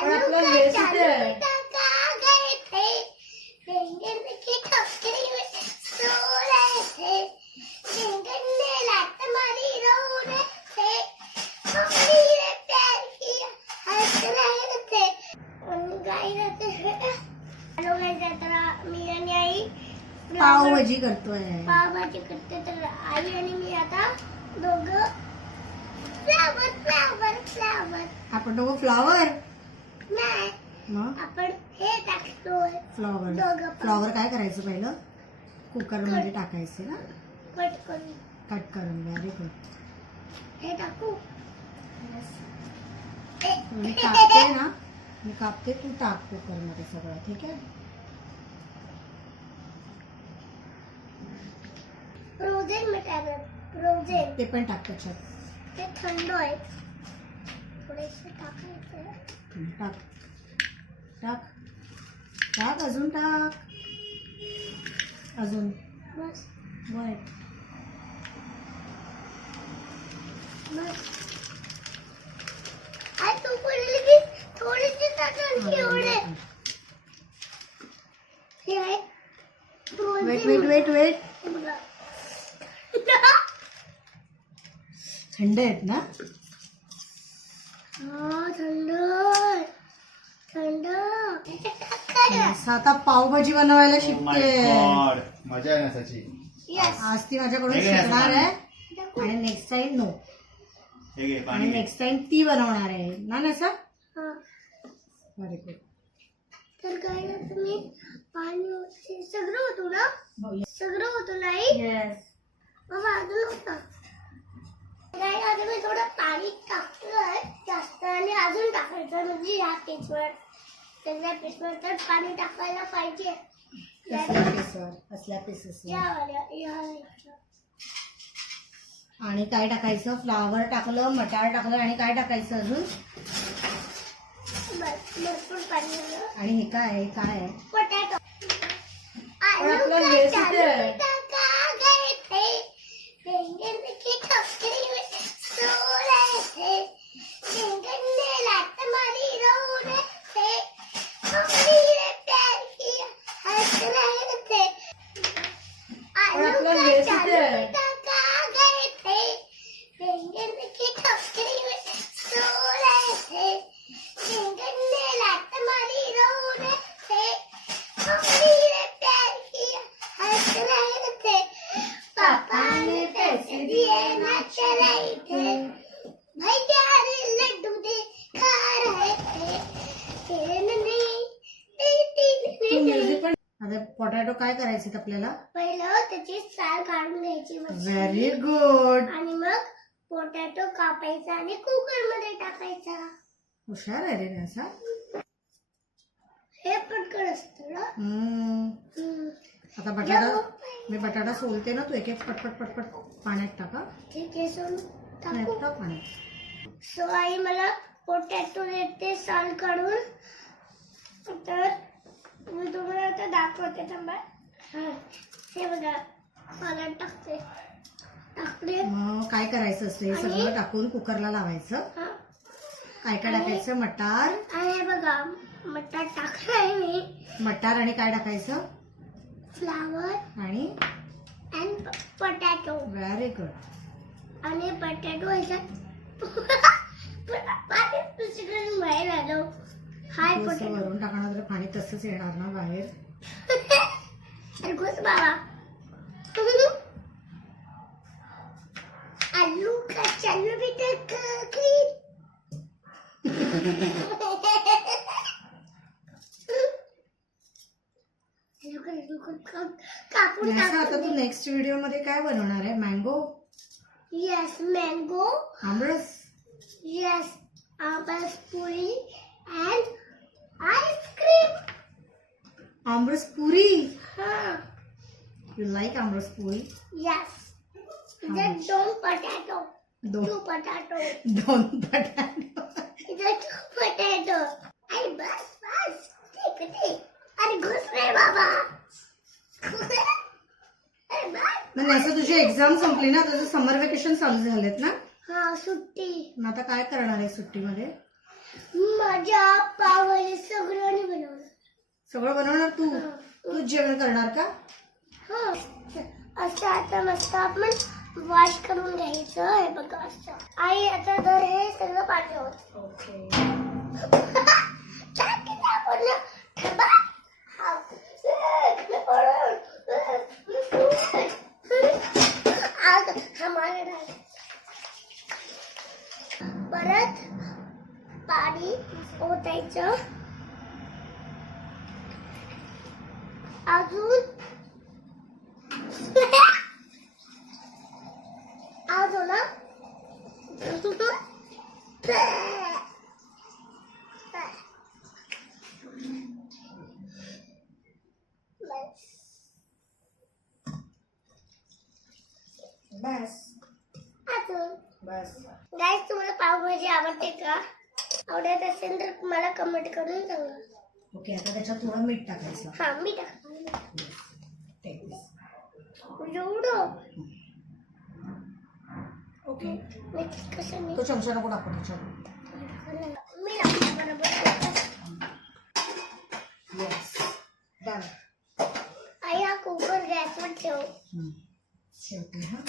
पण आपला वेळ किती आहे पावभाजी करतोय. पावभाजी करते तर आई आणि मी आता दोघं. फ्लावर फ्लावर फ्लावर आपण दोघं फ्लावर मग? आपण हे टाकतोय. फ्लॉवर. फ्लॉवर काय करायचं पहिलं? कुकरमध्ये टाकायचे ना? कट करून. कट करून व्हेरी गुड हे टाकू. मी कापते ना? मी कापते तू टाक कुकरमध्ये सगळं ठीक आहे? फ्रोझन मिठाई फ्रोझन ते पण टाक त्याच्यात. ते थंड आहे थोडेसे टाकायचे टाक. टाक. टाक अजून टाक. अजून. बस. बर. बस. आई तू बोलली की थोडीशी टाकायची एवढे वेट वेट वेट वेट. थंड आहेत ना? थंड. थंड असं आता पावभाजी बनवायला Oh शिकते. मजा आहे ना. आज ती माझ्याकडून शिकणार आहे. आणि नेक्स्ट टाइम नो हे घे आणि पाणी घे. नेक्स्ट टाइम ती बनवणार आहे ना ना सर हा. व्हेरी गुड तर काय ना तुम्ही पाणी सगळं होतो ना सगळं होतो नाही येस बाबा अजून होतं नाही आता मी थोडं पाणी टाकलंय जास्त आणि अजून टाकायचं म्हणजे ह्या पेजवर सगळ्या पेजवर तर पाणी टाकायला पाहिजे. कसल्या पीसवर कसल्या. आणि काय टाकायचं? फ्लावर टाकलं मटार टाकलं आणि काय टाकायचं अजून? भरपूर पाणी झालं आणि हे काय आहे? काय पोटॅटो आपला आहे? पण आपला वेळ किती आहे? पापा ने पैसे दिए ना चलाई थे भैया रे लड्डू दे खा रहे थे खेलने तू म्युझिक पण आता पोटॅटो काय करायचे आपल्याला? पहिलं त्याची साल काढून घ्यायची. व्हेरी गुड आणि मग पोटॅटो कापायचा आणि कुकरमध्ये टाकायचा. हुशार आहे रे असा हे पटकन असतं. आता बटाटा मी बटाटा सोलते ना तू एक एक पटपट पटपट पाण्यात टाका ठीक आहे सोन टाकू. पाण्यात. सो आई मला पोटॅटो देते साल काढून तर मी तुम्हाला आता दाखवते थांबा. हा हे बघा सालाड टाकते. टाकले मग काय करायचं असतं? हे सगळं टाकून कुकरला लावायचं. हा. काय काय टाकायचं? मटार. आणि हे बघा मटार टाकलाय मी. मटार आणि काय टाकायचं? फ्लावर आणि? And potato. Very good. आणि बटाटो ह्याच्यात पाणी दुसरीकडून बाहेर आलो. हाय पोटॅटो वरून टाकणार तर पाणी तसंच येणार ना बाहेर. घुस बाबा. आलू का चालू बेटा कापून आता तू नेक्स्ट व्हिडिओमध्ये काय बनवणार आहे? Mango yes mango aamras? Yes आंबस puri and ice cream. Aamras puri हा you like aamras puri potato. दोन. Potato. दोन बटाटे The two potato. अरे बस बस. ठीक ठीक. अरे घुस रे बाबा. बस. म्हणजे असं तुझी एक्झाम संपली ना तुझं समर वेकेशन चालू झालेत ना? हा सुट्टी. मग आता काय करणार आहे सुट्टीमध्ये? मजा पावभाजी सगळ्यांनी बनवलं. सगळं बनवणार तू? तूच जेवण करणार का? हो. असं आता मस्त आपण वॉश करून घ्यायचं हे बघा असं. आई आता जर हे सगळं पाणी होत परत पाणी ओतायचं अजून अजून ना बस बस अजून बस गाईस तुम्हाला पावभाजी आवडते का आवडत असेल तर मला कमेंट करून सांगा ओके आता त्याच्यात थोडं मीठ टाकायचं. हा मी ओके. तो चमचा नको टाकू त्याच्यात मी लागते बरोबर. येस डन आई हा कुकर गॅसवर ठेव. शेवटी हा.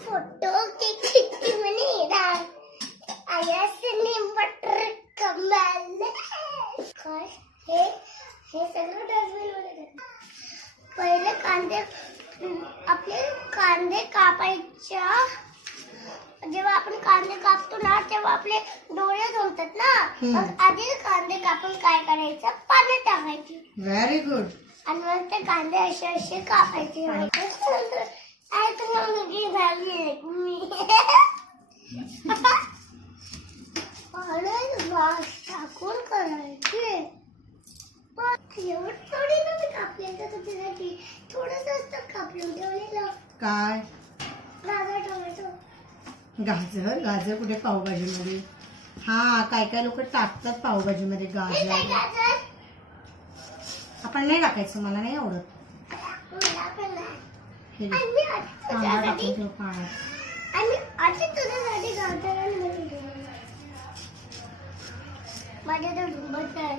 फोटो की खिड़की में नहीं रहा आया से बटर कमाल काय हे हे सगळं डस्टबिनमध्ये टाक. पहिले कांदे आपले कांदे कापायच्या जेव्हा आपण कांदे कापतो ना तेव्हा आपले डोळे जमतात ना हम्म. मग आधी कांदे कापून काय करायचं? पाण्यात टाकायची. व्हेरी गुड आणि मग ते कांदे असे असे कापायचे. आई तुला मुलगी झाली मी. अरे वास टाकून करायचे. पण एवढं थोडी नव्हती कापले तर तुझ्यासाठी थोडं जास्त कापलं ठेवलेलं काय? गाजर टोमॅटो. गाजर? गाजर कुठे पावभाजीमध्ये हा काय काय लोक टाकतात पावभाजीमध्ये हे काय गाजर. गाजर आपण नाही टाकायचं मला नाही आवडत. पण हे घे. कांदा टाकून ठेव पाण्यात. माझ्या तर आहे.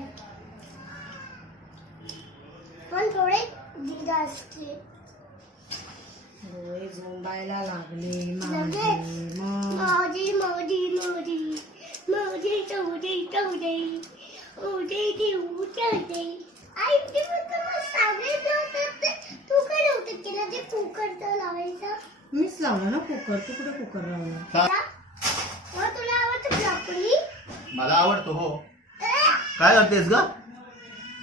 थोडे जास्ती डोळे झोंबायला लागले लागले? माझे मग. मौजी मौजी मौजी मीच लावलं ना कुकर. तू कुठे कुकर लावला? तुला आवडतं ब्रॉकली मला आवडतो हो. काय करतेस ग?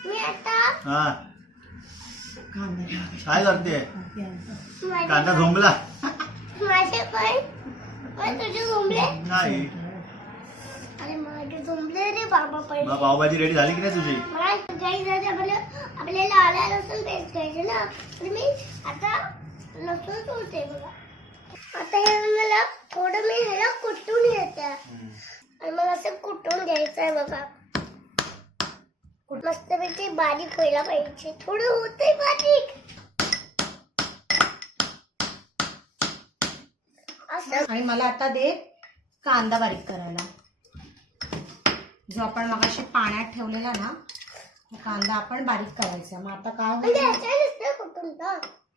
मी आता हा. काय करते? कांदा झोंबला. माझे पण तुझे झोंबले. नाही. माझे झोंबले रे बाबा पहिले मग पावभाजी रेडी झाली की नाही तुझी? मला काही आपल्याला आपल्याला आला लसूण पेस्ट घ्यायचे ना. तर मी आता लसूण सोडते बघा. आता हे मला थोडं मी ह्याला कुटून घेते. आणि मग असं कुटून घ्यायचं आहे बघा. मस्तपैकी बारीक व्हायला पाहिजे. थोडं होतंय बारीक. असं. आणि मला आता दे कांदा बारीक करायला. जो आपण मगाशी पाण्यात ठेवलेला ना कांदा आपण बारीक करायचा. मग आता काय म्हणजे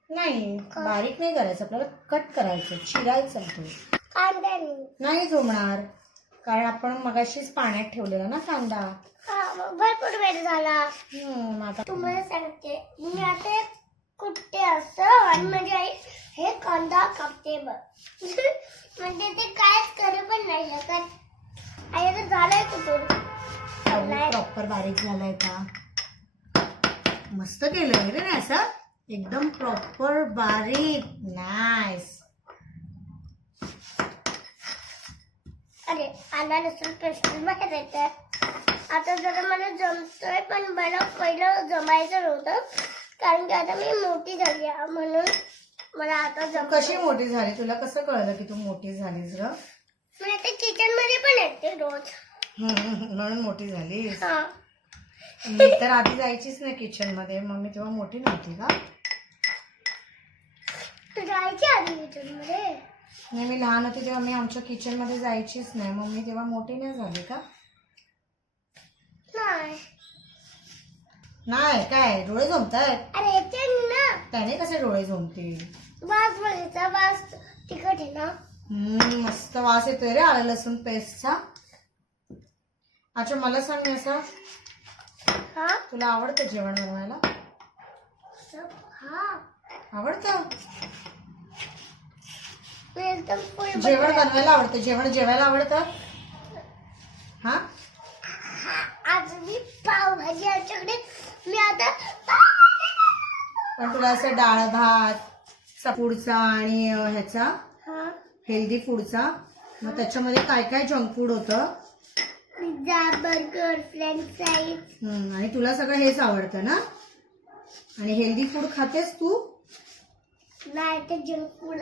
नाही बारीक नाही करायचं. आपल्याला कट करायचं. चिरायचं तो. नाही जमणार. कारण आपण मगाशीच पाण्यात ठेवलेला ना कांदा. हा भरपूर वेळ झाला. हम्म, मग आता तुम्हाला सांगते. मी आता कुठते असं आणि माझी आई हे कांदा कापते बघ. म्हणजे ते कायच करू पण नाही शकत. झालंय प्रॉपर बारीक झालाय का? मस्त केलंय रे ना असं? एकदम प्रॉपर बारीक. नाईस अरे आला लसूण पेस्ट बाहेर येते आता जरा मला जमतोय पण मला पहिलं जमायचं नव्हतं. कारण की आता मी मोठी झाली आहे म्हणून मला आता जम कशी मोठी झाली? तुला कसं कळलं की तू मोठी झालीस ग? मी आता किचनमध्ये पण येते रोज. म्हणून मोठी झालीस. हा. मी तर आधी जायचीच नाही किचनमध्ये मग मी तेव्हा मोठी नव्हती का? तू जायची आधी किचनमध्ये नाही मी लहान होते तेव्हा मी आमच्या किचनमध्ये जायचीच नाही. मम्मी तेव्हा मोठी नाही झाली का? नाही. नाही काय? डोळे झोमत आहेत अरे ते ना. त्याने कसे डोळे झोमतील वास बघायचा वास तिखट आहे ना. हम्म, मस्त वास येतोय रे आलं लसूण पेस्टचा अच्छा मला सांग ना असं. हा? तुला आवडतं जेवण बनवायला? सब हा. आवडतं? मी एकदम फुल जेवण बनवायला आवडतं. जेवण जेवायला आवडतं? हा? आज मी पावभाजी आमच्याकडे मी आता पण तुला असं डाळ भात सपूडचा आणि अं, ह्याचा? हा. हेल्दी फूडचा? मग त्याच्यामध्ये काय काय जंक फूड होतं? Pizza burger french fries. हम्म, आणि तुला सगळं हेच आवडतं ना? आणि हेल्दी फूड खातेस तू? नाही ते जंक फूड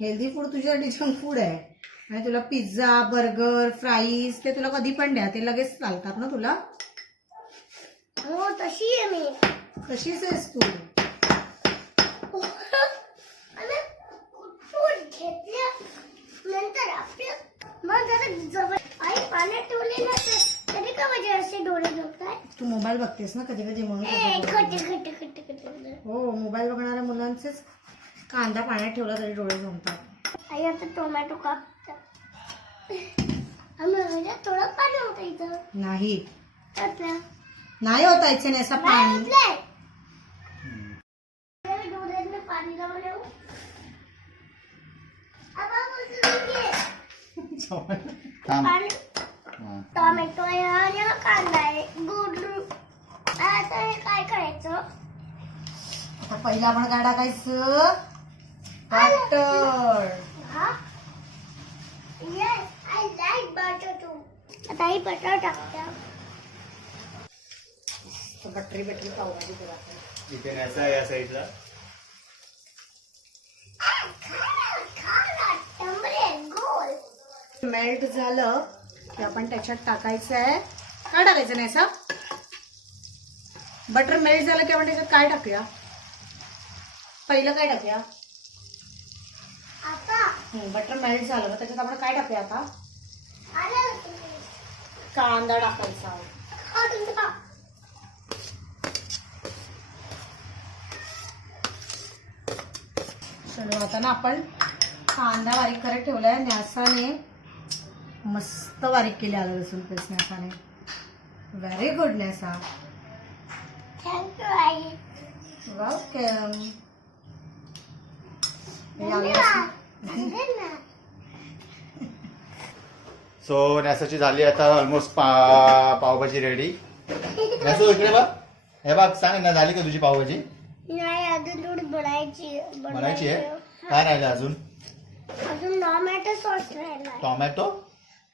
हेल्दी फूड तुझ्यासाठी जंक फूड आहे. आणि तुला पिझ्झा बर्गर फ्राईज ते तुला कधी पण द्या. ते लगेच चालतात ना तुला? हो तशी आहे मी. कशीच आहेस तू. आणि कुठून घेतल्या नंतर मग जरा जवळ आई पाण्यात ठेवले तर का माझे असे डोळे तू मोबाईल बघतेस ना कधी कधी म्हणून ए हो मोबाईल बघणाऱ्या मुलांचेच कांदा पाण्यात ठेवला तरी डोळे जमतात आई आता टोमॅटो कापता आम्ही म्हणजे थोडं पाणी होतं इथं. नाही. नाही होतायचं नाही असं पाणी थांब. टोमॅटो आहे आणि कांदा आहे. गुड आता हे काय करायचं? आता पहिला आपण काय टाकायचं? बटर. हा? आता ही बटर टाकते बटरी बटरी पावभाजी आपण इथे या साईडला मेल्ट झालं की आपण त्याच्यात टाकायचं आहे. काय टाकायचं नाही असं? बटर मेल्ट झालं की आपण त्याच्यात काय टाकूया? पहिलं काय टाकूया? आता. बटर मेल्ट झालं. मग त्याच्यात आपण काय टाकूया आता? कांदा टाकायचा. चलो आता ना आपण कांदा बारीक करत ठेवलाय न्यासाने. मस्त बारीक केली आलं लसूण paste न्यासाने very good Nyasa thank you I. Welcome so नॅसाची झाली आता ऑलमोस्ट पा पावभाजी रेडी नॅसो इकडे बघ. हे बघ सांग ना झाली का तुझी पावभाजी? नाही अजून थोडी बनायची बनायची आहे? काय राहिलं अजून? अजून टोमॅटो सॉस राहिला टोमॅटो?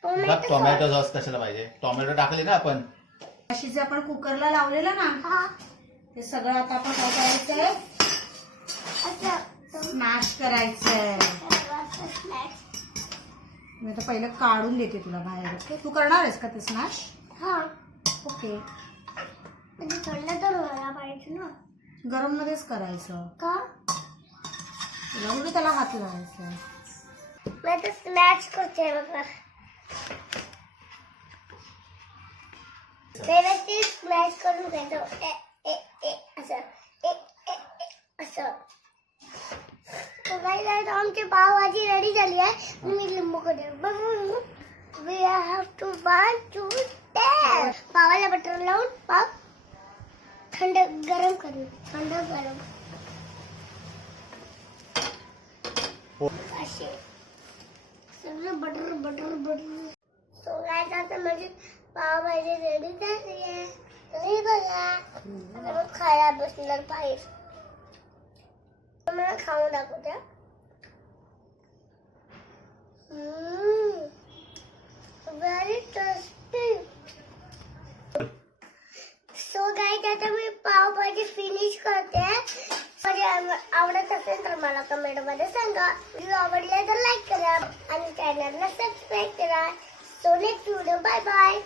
बघ टोमॅटो सॉस कशाला पाहिजे? टोमॅटो टाकले ना आपण. अशी जे आपण कुकरला लावलेलं ना हा. ते सगळं आता आपण काय करायचंय? स्मॅश करायचंय. मी आता पहिलं काढून देते तुला बाहेर. ओके तू करणार आहेस का ते स्मॅश हा. ओके म्हणजे थंड तर व्हायला पाहिजे ना. गरम मध्येच करायचं. का? तुला त्याला हात लावायचा मी आता स्मॅच करते बघा. व्यवस्थित स्मॅच करून घ्यायचं ए ए ए असं ए ए ए असं तो काही नाही आमची पावभाजी रेडी झाली आहे मी लिंबू कडे बघू we have to one two taste Pawala butter लावून पाव थंड गरम करू थंड गरम. असे बटर बटर बटर सो काय आता माझी पावभाजी रेडी झाली आहे तुम्ही बघा आता मग खायला बसणार बाहेर मला खाऊन दाखवत्या व्हेरी टेस्टी सो गाईज आता मी पावभाजी फिनिश करते माझी आव- आवडत असेल तर मला कमेंटमध्ये सांगा. व्हिडिओ आवडले तर लाईक करा आणि चॅनलला सबस्क्राईब करा. So next video bye bye